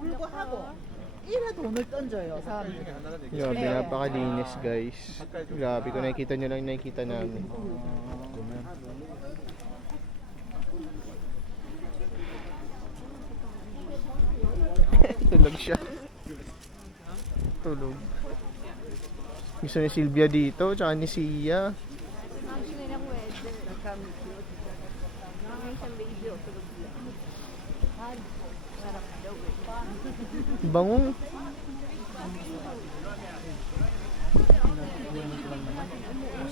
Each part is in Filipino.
불구하고 1회 돈을 던져요 사람들이. Grabe, napakalinis guys. Grabe, kung nakikita nyo lang nakikita namin. Tulog siya. Tulog. Gusto ni Sylvia dito, tsaka ni Sia. Actually, ng weather. May isang video. Sarap daw eh. Bango.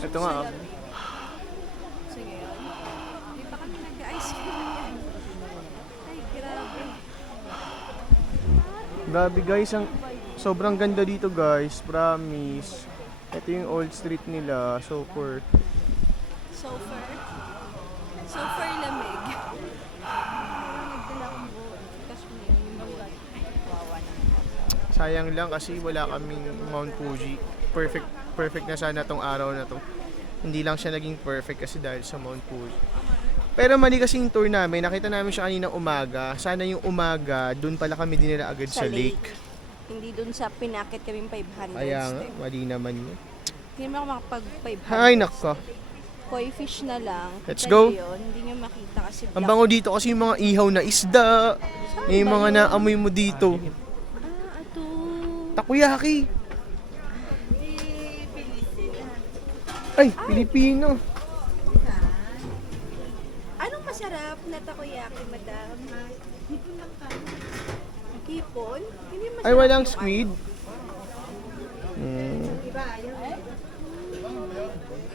Ito nga. Sige. Hindi pa kami nag-ice cream. Ay, grabe. Grabe guys, sobrang ganda dito guys, promise. Ito yung old street nila, super. So far lamig. Nagdala akong buo. Kasi yung bulat. Wawa naman. Sayang lang kasi wala kaming Mount Fuji. Perfect na sana tong araw na to. Hindi lang siya naging perfect kasi dahil sa Mount Fuji. Pero mali kasing tour namin, nakita namin siya kaninang umaga. Sana yung umaga, dun pala kami dinala agad sa lake. Hindi dun sa pinakit kaming 500 Kaya nga, step. mali naman yun. Hindi naman ako makapag-500. Ay, nako. Koi fish na lang. Let's Kaya go. Yun, hindi nyo makita kasi Ang bango dito kasi yung mga ihaw na isda. May mga naamoy mo dito. Ato. Takoyaki. Ay, Pilipino. Anong masarap na takoyaki, madam? Hipon lang ka. Hipon? Hindi masarap. Ay, walang yung squid.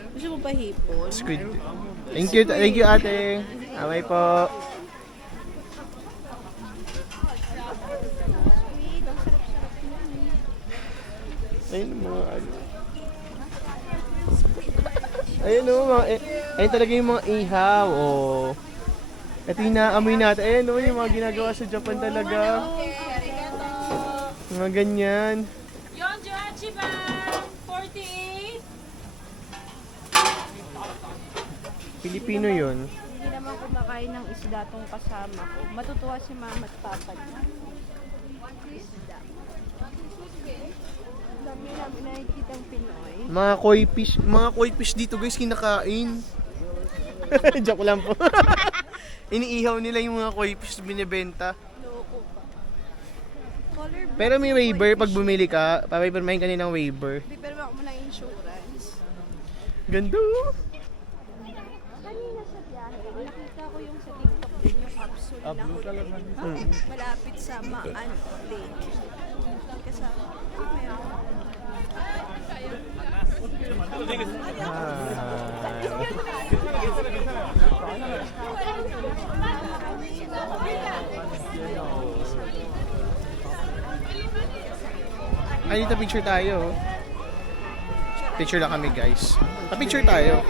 Gusto mo ba hipon? Squid. Thank you ate. Amay po. Squid, ang sarap-sarap niyan. Ayun mga ano. Ayun o, ayun talaga yung mga ihaw. Oh. Ito yung naamoy natin. Ayun o, yung mga ginagawa sa Japan talaga. Mga ganyan. Yonjo Hachiban, 48. Pilipino yun. Hindi naman kumakain ng isda tong kasama ko. Matutuwa si mama at papa niya. Isda. Dami namin nakikita ang Pinoy. Mga koi fish dito guys, kinakain. Joke lang po. Iniihaw nila yung mga koi fish binibenta. Loko pa. Color blue. Pero may waiver pag bumili ka, papapermahin ka nilang waiver. Bipirma ko muna yung insurance. Ganda. Kanina sa biyahe, nakita ko yung sa TikTok din yung capsule na huli. Malapit sa Maan Lake. Kasama. Ay, dito picture tayo. Picture lang kami guys. Pa-picture tayo.